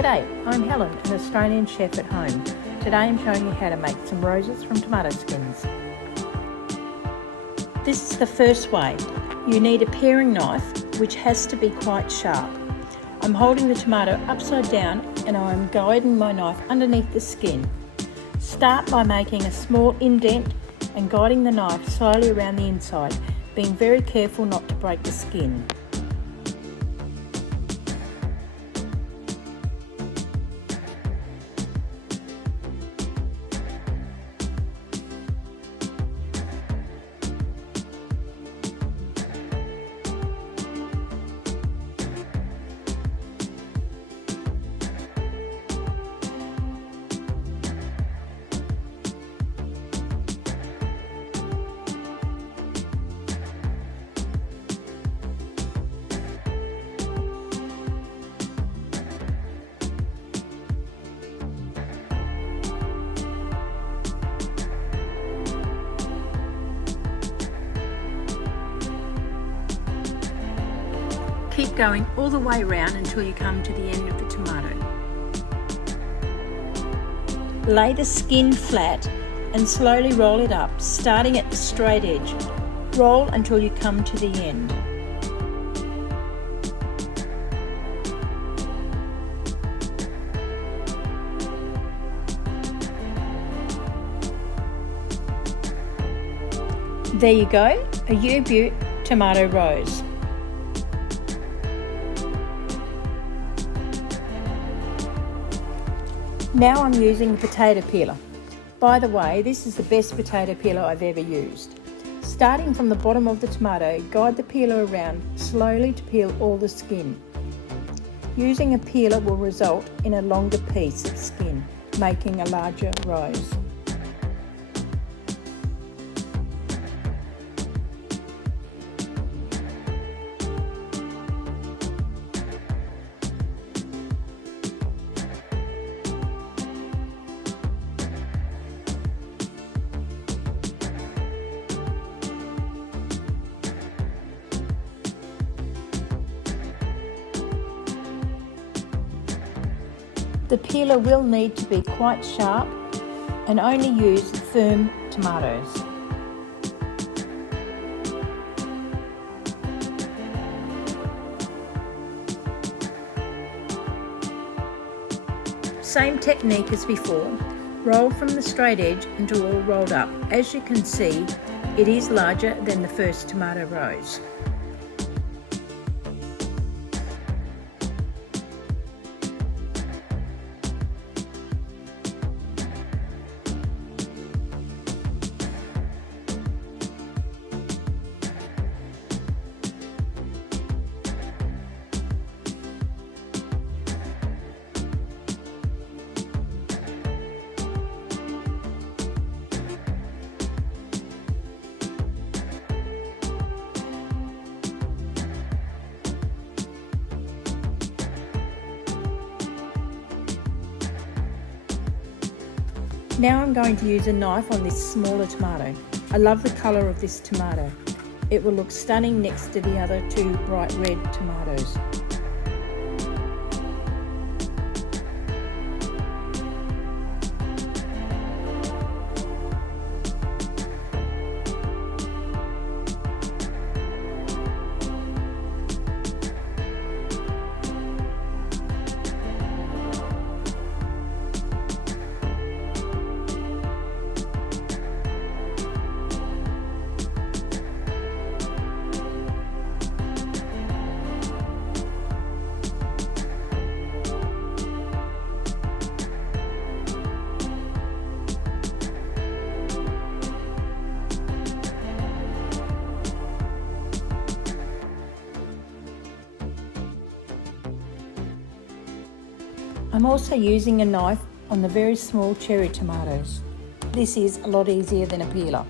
G'day, I'm Helen, an Australian chef at home. Today I'm showing you how to make some roses from tomato skins. This is the first way. You need a paring knife which has to be quite sharp. I'm holding the tomato upside down and I'm guiding my knife underneath the skin. Start by making a small indent and guiding the knife slowly around the inside, being very careful not to break the skin. Keep going all the way around until you come to the end of the tomato. Lay the skin flat and slowly roll it up, starting at the straight edge. Roll until you come to the end. There you go, a U-Butte tomato rose. Now I'm using a potato peeler. By the way, this is the best potato peeler I've ever used. Starting from the bottom of the tomato, guide the peeler around slowly to peel all the skin. Using a peeler will result in a longer piece of skin, making a larger rose. The peeler will need to be quite sharp and only use firm tomatoes. Same technique as before. Roll from the straight edge until all rolled up. As you can see, it is larger than the first tomato rose. Now I'm going to use a knife on this smaller tomato. I love the colour of this tomato. It will look stunning next to the other two bright red tomatoes. I'm also using a knife on the very small cherry tomatoes. This is a lot easier than a peeler.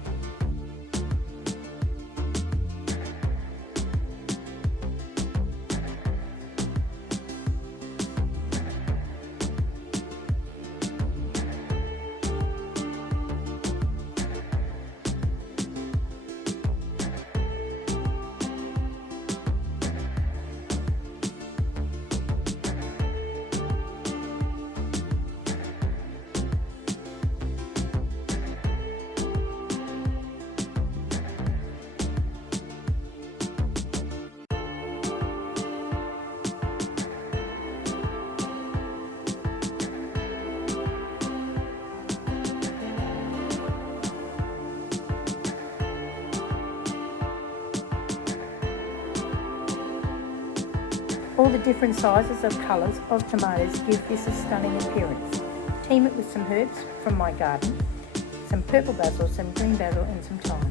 All the different sizes of colours of tomatoes give this a stunning appearance. Team it with some herbs from my garden, some purple basil, some green basil and some thyme.